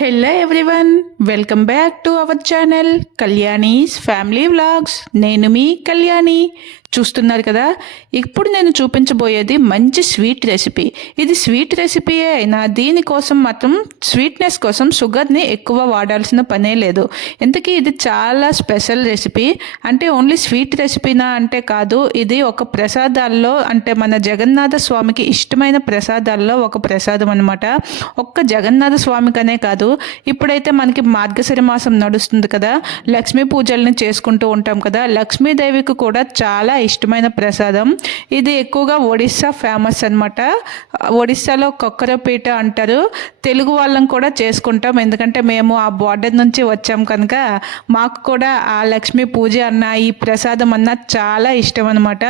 Hello everyone welcome back to our channel Kalyani's family vlogs నేను మీ కళ్యాణి చూస్తున్నారు కదా ఇప్పుడు నేను చూపించబోయేది మంచి స్వీట్ రెసిపీ ఇది స్వీట్ రెసిపీయే అయినా దీనికోసం మాత్రం స్వీట్నెస్ కోసం షుగర్ని ఎక్కువ వాడాల్సిన పనే లేదు. ఇంతకీ ఇది చాలా స్పెషల్ రెసిపీ అంటే ఓన్లీ స్వీట్ రెసిపీనా అంటే కాదు ఇది ఒక ప్రసాదాల్లో అంటే మన జగన్నాథ స్వామికి ఇష్టమైన ప్రసాదాల్లో ఒక ప్రసాదం అనమాట ఒక్క జగన్నాథ స్వామికనే కాదు ఇప్పుడైతే మనకి మార్గశిర మాసం నడుస్తుంది కదా. లక్ష్మీ పూజల్ని చేసుకుంటూ ఉంటాం కదా. లక్ష్మీదేవికి కూడా చాలా ఇష్టమైన ప్రసాదం. ఇది ఎక్కువగా ఒడిస్సా ఫేమస్ అనమాట ఒడిస్సాలో కొక్కరపీట అంటారు. తెలుగు వాళ్ళం కూడా చేసుకుంటాం. ఎందుకంటే మేము ఆ బార్డర్ నుంచి వచ్చాం కనుక మాకు కూడా ఆ లక్ష్మీ పూజ అన్న ఈ ప్రసాదం అన్న చాలా ఇష్టం అనమాట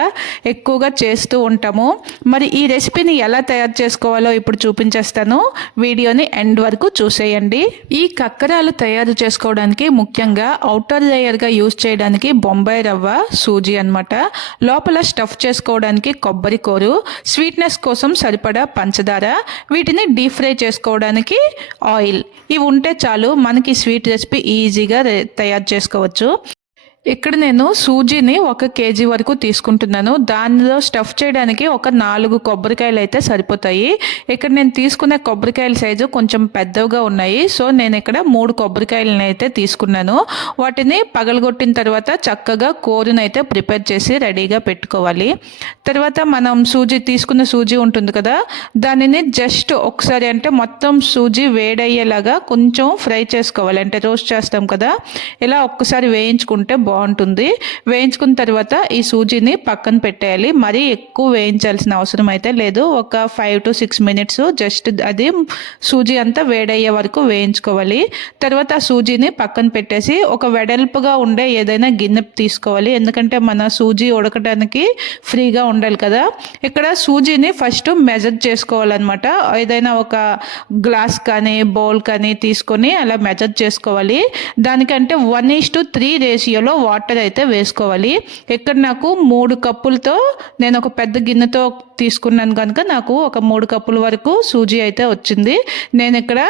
ఎక్కువగా చేస్తూ ఉంటాము. మరి ఈ రెసిపీని ఎలా తయారు చేసుకోవాలో ఇప్పుడు చూపించేస్తాను. వీడియోని ఎండ్ వరకు చూసేయండి. ఈ కక్కరాలు తయారు చేసుకోవడానికి ముఖ్యంగా అవుటర్ లేయర్గా యూజ్ చేయడానికి బొంబాయి రవ్వ సూజీ అన్నమాట. లోపల స్టఫ్ చేసుకోవడానికి కొబ్బరి కోరు స్వీట్నెస్ కోసం సరిపడా పంచదార వీటిని డీప్ ఫ్రై చేసుకోవడానికి ఆయిల్. ఇవి ఉంటే చాలు మనకి స్వీట్ రెసిపీ ఈజీగా తయారు చేసుకోవచ్చు. ఇక్కడ నేను సూజీని ఒక కేజీ వరకు తీసుకుంటున్నాను. దానిలో స్టఫ్ చేయడానికి ఒక నాలుగు కొబ్బరికాయలు అయితే సరిపోతాయి. ఇక్కడ నేను తీసుకునే కొబ్బరికాయల సైజు కొంచెం పెద్దవిగా ఉన్నాయి. సో నేను ఇక్కడ మూడు కొబ్బరికాయలను అయితే తీసుకున్నాను. వాటిని పగలగొట్టిన తర్వాత చక్కగా కోరుని అయితే ప్రిపేర్ చేసి రెడీగా పెట్టుకోవాలి. తర్వాత మనం సూజీ తీసుకున్న సూజీ ఉంటుంది కదా దానిని జస్ట్ ఒకసారి అంటే మొత్తం సూజీ వేడయ్యేలాగా కొంచెం ఫ్రై చేసుకోవాలి. అంటే రోస్ట్ చేస్తాం కదా ఇలా ఒక్కసారి వేయించుకుంటే బాగుంటుంది. వేయించుకున్న తర్వాత ఈ సూజీని పక్కన పెట్టేయాలి. మరీ ఎక్కువ వేయించాల్సిన అవసరం అయితే లేదు. ఒక five to six minutes just అది సూజీ అంతా వేడయ్యే వరకు వేయించుకోవాలి. తర్వాత ఆ సూజీని పక్కన పెట్టేసి ఒక వెడల్పుగా ఉండే ఏదైనా గిన్నె తీసుకోవాలి. ఎందుకంటే మన సూజీ ఉడకడానికి ఫ్రీగా ఉండాలి కదా. ఇక్కడ సూజీని ఫస్ట్ మెజర్ చేసుకోవాలన్నమాట. ఏదైనా ఒక గ్లాస్ కానీ బౌల్ కానీ తీసుకొని అలా మెజర్ చేసుకోవాలి. దానికంటే వన్ ఈస్ టు త్రీ రేషియోలో వాటర్ అయితే వేసుకోవాలి. ఇక్కడ నాకు మూడు కప్పులతో నేను ఒక పెద్ద గిన్నెతో తీసుకున్నాను కనుక నాకు ఒక మూడు కప్పుల వరకు సూజీ అయితే వచ్చింది. నేను ఇక్కడ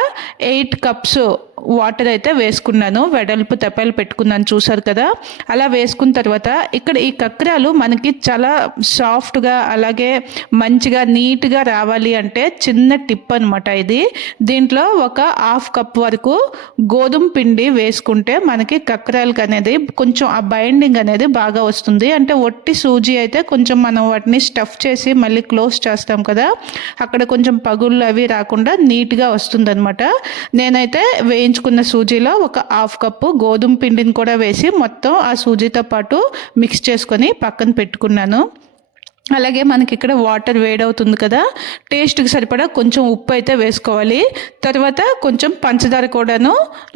ఎయిట్ కప్స్ వాటర్ అయితే వేసుకున్నాను. వెడల్పు తెప్పలు పెట్టుకున్నాను చూసారు కదా. అలా వేసుకున్న తర్వాత ఇక్కడ ఈ కక్రాలు మనకి చాలా సాఫ్ట్గా అలాగే మంచిగా నీట్గా రావాలి అంటే చిన్న టిప్ అనమాట ఇది. దీంట్లో ఒక హాఫ్ కప్ వరకు గోధుమ పిండి వేసుకుంటే మనకి కక్రాలకు అనేది కొంచెం ఆ బైండింగ్ అనేది బాగా వస్తుంది. అంటే ఒట్టి సూజీ అయితే కొంచెం మనం వాటిని స్టఫ్ చేసి మళ్ళీ క్లోజ్ చేస్తాం కదా. అక్కడ కొంచెం పగుళ్ళు అవి రాకుండా నీట్గా వస్తుందన్నమాట. నేనైతే వేయించుకున్న సూజీలో ఒక హాఫ్ కప్పు గోధుమ పిండిని కూడా వేసి మొత్తం ఆ సూజీతో పాటు మిక్స్ చేసుకొని పక్కన పెట్టుకున్నాను. అలాగే మనకి ఇక్కడ వాటర్ వేడవుతుంది కదా టేస్ట్కి సరిపడా కొంచెం ఉప్పు అయితే వేసుకోవాలి. తర్వాత కొంచెం పంచదార కూడాను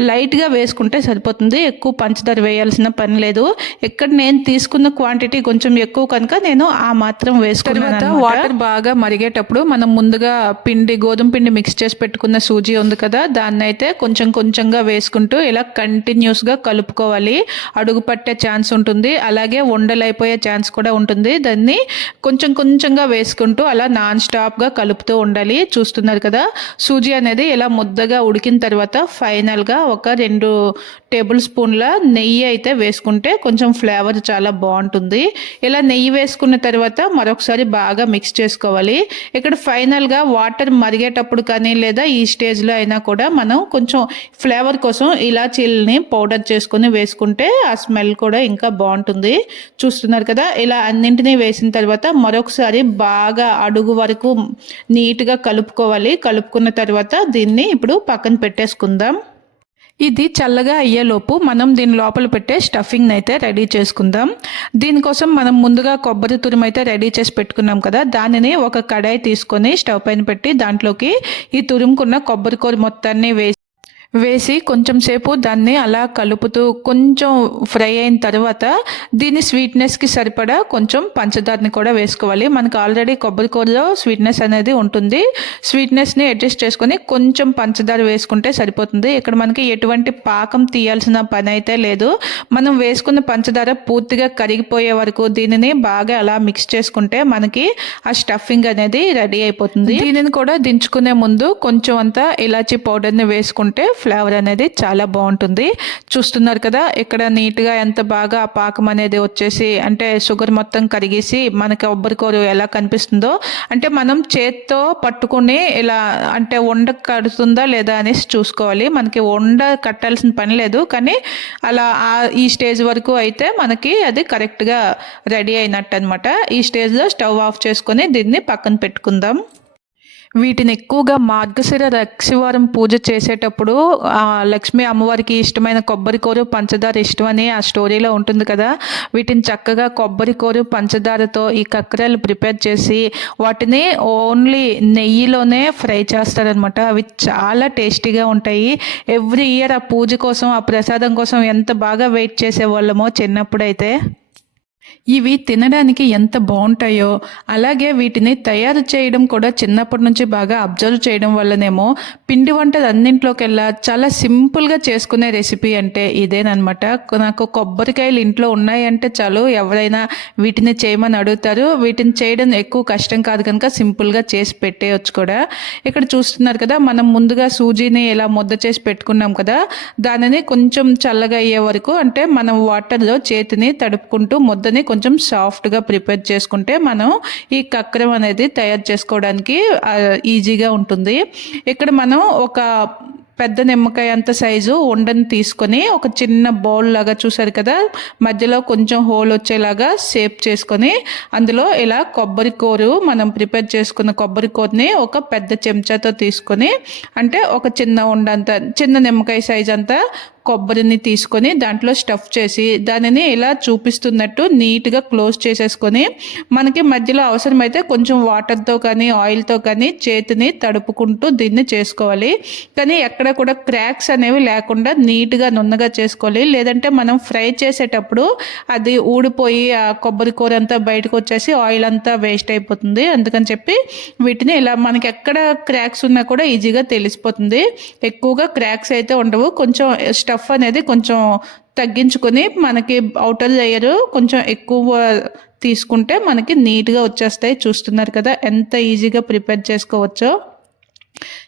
లైట్గా వేసుకుంటే సరిపోతుంది. ఎక్కువ పంచదార వేయాల్సిన పని లేదు. ఇక్కడ నేను తీసుకున్న క్వాంటిటీ కొంచెం ఎక్కువ కనుక నేను ఆ మాత్రం వేసుకున్నాను తర్వాత వాటర్ బాగా మరిగేటప్పుడు మనం ముందుగా పిండి గోధుమ పిండి మిక్స్ చేసి పెట్టుకున్న సూజీ ఉంది కదా దాన్ని అయితే కొంచెం కొంచెంగా వేసుకుంటూ ఇలా కంటిన్యూస్గా కలుపుకోవాలి. అడుగు పట్టే ఛాన్స్ ఉంటుంది. అలాగే ఉండలు అయిపోయే ఛాన్స్ కూడా ఉంటుంది. దాన్ని కొంచెం కొంచెంగా వేసుకుంటూ అలా నాన్ స్టాప్గా కలుపుతూ ఉండాలి. చూస్తున్నారు కదా? సూజీ అనేది ఇలా ముద్దగా ఉడికిన తర్వాత ఫైనల్గా ఒక రెండు టేబుల్ స్పూన్ల నెయ్యి అయితే వేసుకుంటే కొంచెం ఫ్లేవర్ చాలా బాగుంటుంది. ఇలా నెయ్యి వేసుకున్న తర్వాత మరొకసారి బాగా మిక్స్ చేసుకోవాలి. ఇక్కడ ఫైనల్గా వాటర్ మరిగేటప్పుడు కానీ లేదా ఈ స్టేజ్లో అయినా కూడా మనం కొంచెం ఫ్లేవర్ కోసం ఇలాచీలని పౌడర్ చేసుకొని వేసుకుంటే ఆ స్మెల్ కూడా ఇంకా బాగుంటుంది. చూస్తున్నారు కదా ఇలా అన్నింటినీ వేసిన తర్వాత మరొకసారి బాగా అడుగు వరకు నీట్గా కలుపుకోవాలి. కలుపుకున్న తర్వాత దీన్ని ఇప్పుడు పక్కన పెట్టేసుకుందాం. ఇది చల్లగా అయ్యేలోపు మనం దీని లోపల పెట్టే స్టఫింగ్ అయితే రెడీ చేసుకుందాం. దీనికోసం మనం ముందుగా కొబ్బరి తురుము అయితే రెడీ చేసి పెట్టుకున్నాం కదా దానిని ఒక కడాయి తీసుకొని స్టవ్ పైన పెట్టి దాంట్లోకి ఈ తురుముకున్న కొబ్బరి కూర మొత్తాన్ని వేసి వేసి కొంచెం సేపు దాన్ని అలా కలుపుతూ కొంచెం ఫ్రై అయిన తర్వాత దీని స్వీట్నెస్కి సరిపడా కొంచెం పంచదారని కూడా వేసుకోవాలి. మనకు ఆల్రెడీ కొబ్బరి కూరలో స్వీట్నెస్ అనేది ఉంటుంది. స్వీట్నెస్ని అడ్జస్ట్ చేసుకొని కొంచెం పంచదార వేసుకుంటే సరిపోతుంది. ఇక్కడ మనకి ఎటువంటి పాకం తీయాల్సిన పని అయితే లేదు. మనం వేసుకున్న పంచదార పూర్తిగా కరిగిపోయే వరకు దీనిని బాగా అలా మిక్స్ చేసుకుంటే మనకి ఆ స్టఫింగ్ అనేది రెడీ అయిపోతుంది. దీనిని కూడా దించుకునే ముందు కొంచెం అంతా ఇలాచీ పౌడర్ని వేసుకుంటే ఫ్లేవర్ అనేది చాలా బాగుంటుంది. చూస్తున్నారు కదా ఇక్కడ నీట్గా ఎంత బాగా ఆ పాకం అనేది వచ్చేసి అంటే షుగర్ మొత్తం కరిగేసి మనకి కొబ్బరికూర ఎలా కనిపిస్తుందో అంటే మనం చేత్తో పట్టుకుని ఇలా అంటే వండ కడుతుందా లేదా అనేసి చూసుకోవాలి. మనకి వండ కట్టాల్సిన పని లేదు కానీ అలా ఆ- ఈ స్టేజ్ వరకు అయితే మనకి అది కరెక్ట్గా రెడీ అయినట్టు అనమాట ఈ స్టేజ్లో స్టవ్ ఆఫ్ చేసుకొని దీన్ని పక్కన పెట్టుకుందాం. వీటిని ఎక్కువగా మార్గశిర లక్ష్మీవారం పూజ చేసేటప్పుడు ఆ అమ్మవారికి ఇష్టమైన కొబ్బరి కూర పంచదార ఇష్టం అని ఆ స్టోరీలో ఉంటుంది కదా. వీటిని చక్కగా కొబ్బరి కూర పంచదారతో ఈ కక్కరాలు ప్రిపేర్ చేసి వాటిని ఓన్లీ నెయ్యిలోనే ఫ్రై చేస్తారనమాట అవి చాలా టేస్టీగా ఉంటాయి. ఎవ్రీ ఇయర్ ఆ పూజ కోసం ఆ ప్రసాదం కోసం ఎంత బాగా వెయిట్ చేసేవాళ్ళమో చిన్నప్పుడైతే. ఇవి తినడానికి ఎంత బాగుంటాయో అలాగే వీటిని తయారు చేయడం కూడా చిన్నప్పటి నుంచి బాగా అబ్జర్వ్ చేయడం వల్లనేమో పిండి వంటలు అన్నింట్లోకెల్లా చాలా సింపుల్గా చేసుకునే రెసిపీ అంటే ఇదేనమాట నాకు కొబ్బరికాయలు ఇంట్లో ఉన్నాయంటే చాలు ఎవరైనా వీటిని చేయమని అడుగుతారు. వీటిని చేయడం ఎక్కువ కష్టం కాదు కనుక సింపుల్గా చేసి పెట్టేయచ్చు కూడా. ఇక్కడ చూస్తున్నారు కదా మనం ముందుగా సూజీని ఇలా ముద్ద చేసి పెట్టుకున్నాం కదా దానిని కొంచెం చల్లగా అయ్యే వరకు అంటే మనం వాటర్లో చేతిని తడుపుకుంటూ ముద్దని కొంచెం కొంచెం సాఫ్ట్గా ప్రిపేర్ చేసుకుంటే మనం ఈ కక్కరం అనేది తయారు చేసుకోవడానికి ఈజీగా ఉంటుంది. ఇక్కడ మనం ఒక పెద్ద నిమ్మకాయ అంత సైజు ఉండని తీసుకొని ఒక చిన్న బౌల్ లాగా చూసారు కదా మధ్యలో కొంచెం హోల్ వచ్చేలాగా షేప్ చేసుకొని అందులో ఇలా కొబ్బరి కూరు మనం ప్రిపేర్ చేసుకున్న కొబ్బరి కూరని ఒక పెద్ద చెంచాతో తీసుకొని అంటే ఒక చిన్న ఉండంత చిన్న నిమ్మకాయ సైజ్ అంతా కొబ్బరిని తీసుకొని దాంట్లో స్టఫ్ చేసి దానిని ఇలా చూపిస్తున్నట్టు నీట్గా క్లోజ్ చేసేసుకొని మనకి మధ్యలో అవసరమైతే కొంచెం వాటర్తో కానీ ఆయిల్తో కానీ చేతిని తడుపుకుంటూ దీన్ని చేసుకోవాలి. కానీ ఎక్కడ కూడా క్రాక్స్ అనేవి లేకుండా నీట్గా నున్నగా చేసుకోవాలి. లేదంటే మనం ఫ్రై చేసేటప్పుడు అది ఊడిపోయి ఆ కొబ్బరి కూర అంతా బయటకు వచ్చేసి ఆయిల్ అంతా వేస్ట్ అయిపోతుంది. అందుకని చెప్పి వీటిని ఇలా మనకి ఎక్కడ క్రాక్స్ ఉన్నా కూడా ఈజీగా తెలిసిపోతుంది. ఎక్కువగా క్రాక్స్ అయితే ఉండవు. కొంచెం స్టఫ్ అనేది కొంచెం తగ్గించుకొని మనకి అవుటర్ లేయర్ కొంచెం ఎక్కువ తీసుకుంటే మనకి నీట్గా వచ్చేస్తాయి. చూస్తున్నారు కదా ఎంత ఈజీగా ప్రిపేర్ చేసుకోవచ్చో.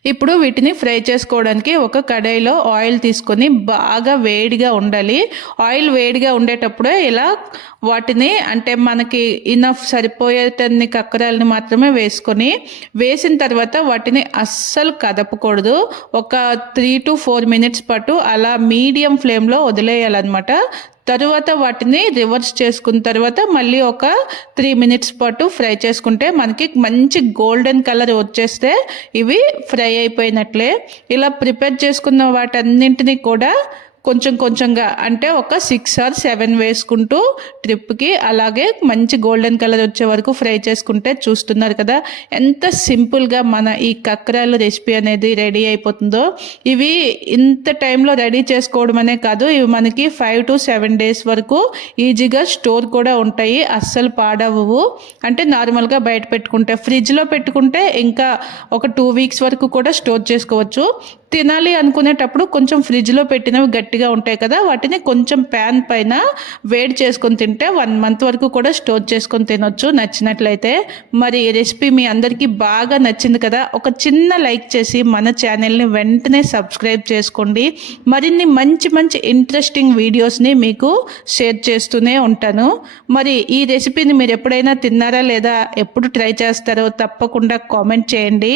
ఇప్పుడు వీటిని ఫ్రై చేసుకోవడానికి ఒక కడాయిలో ఆయిల్ తీసుకొని బాగా వేడిగా ఉండాలి. ఆయిల్ వేడిగా ఉండేటప్పుడే ఇలా వాటిని అంటే మనకి ఇనఫ్ సరిపోయేటన్ని కక్కరాలని మాత్రమే వేసుకొని వేసిన తర్వాత వాటిని అస్సలు కదపకూడదు. ఒక త్రీ టు ఫోర్ మినిట్స్ పాటు అలా మీడియం ఫ్లేమ్లో వదిలేయాలన్నమాట. తరువాత వాటిని రివర్స్ చేసుకున్న తర్వాత మళ్ళీ ఒక త్రీ మినిట్స్ పాటు ఫ్రై చేసుకుంటే మనకి మంచి గోల్డెన్ కలర్ వచ్చేస్తే ఇవి ఫ్రై అయిపోయినట్లే. ఇలా ప్రిపేర్ చేసుకున్న వాటన్నింటినీ కూడా కొంచెం కొంచెంగా అంటే ఒక సిక్స్ ఆర్ సెవెన్ వేసుకుంటూ ట్రిప్కి అలాగే మంచి గోల్డెన్ కలర్ వచ్చే వరకు ఫ్రై చేసుకుంటే చూస్తున్నారు కదా. ఎంత సింపుల్గా మన ఈ కక్కరాలు రెసిపీ అనేది రెడీ అయిపోతుందో. ఇవి ఇంత టైంలో రెడీ చేసుకోవడం అనే కాదు ఇవి మనకి ఫైవ్ టు సెవెన్ డేస్ వరకు ఈజీగా స్టోర్ కూడా ఉంటాయి. అస్సలు పాడవు అంటే నార్మల్గా బయట పెట్టుకుంటే ఫ్రిడ్జ్లో పెట్టుకుంటే ఇంకా ఒక టూ వీక్స్ వరకు కూడా స్టోర్ చేసుకోవచ్చు. తినాలి అనుకునేటప్పుడు కొంచెం ఫ్రిడ్జ్లో పెట్టినవి గట్టిగా ఉంటాయి కదా వాటిని కొంచెం ప్యాన్ పైన వేడి చేసుకొని తింటే వన్ మంత్ వరకు కూడా స్టోర్ చేసుకొని తినొచ్చు నచ్చినట్లయితే. మరి ఈ రెసిపీ మీ అందరికీ బాగా నచ్చింది కదా ఒక చిన్న లైక్ చేసి మన ఛానల్ని వెంటనే సబ్స్క్రైబ్ చేసుకోండి. మరిన్ని మంచి మంచి ఇంట్రెస్టింగ్ వీడియోస్ని మీకు షేర్ చేస్తూనే ఉంటాను. మరి ఈ రెసిపీని మీరు ఎప్పుడైనా తిన్నారా లేదా ఎప్పుడు ట్రై చేస్తారో తప్పకుండా కామెంట్ చేయండి.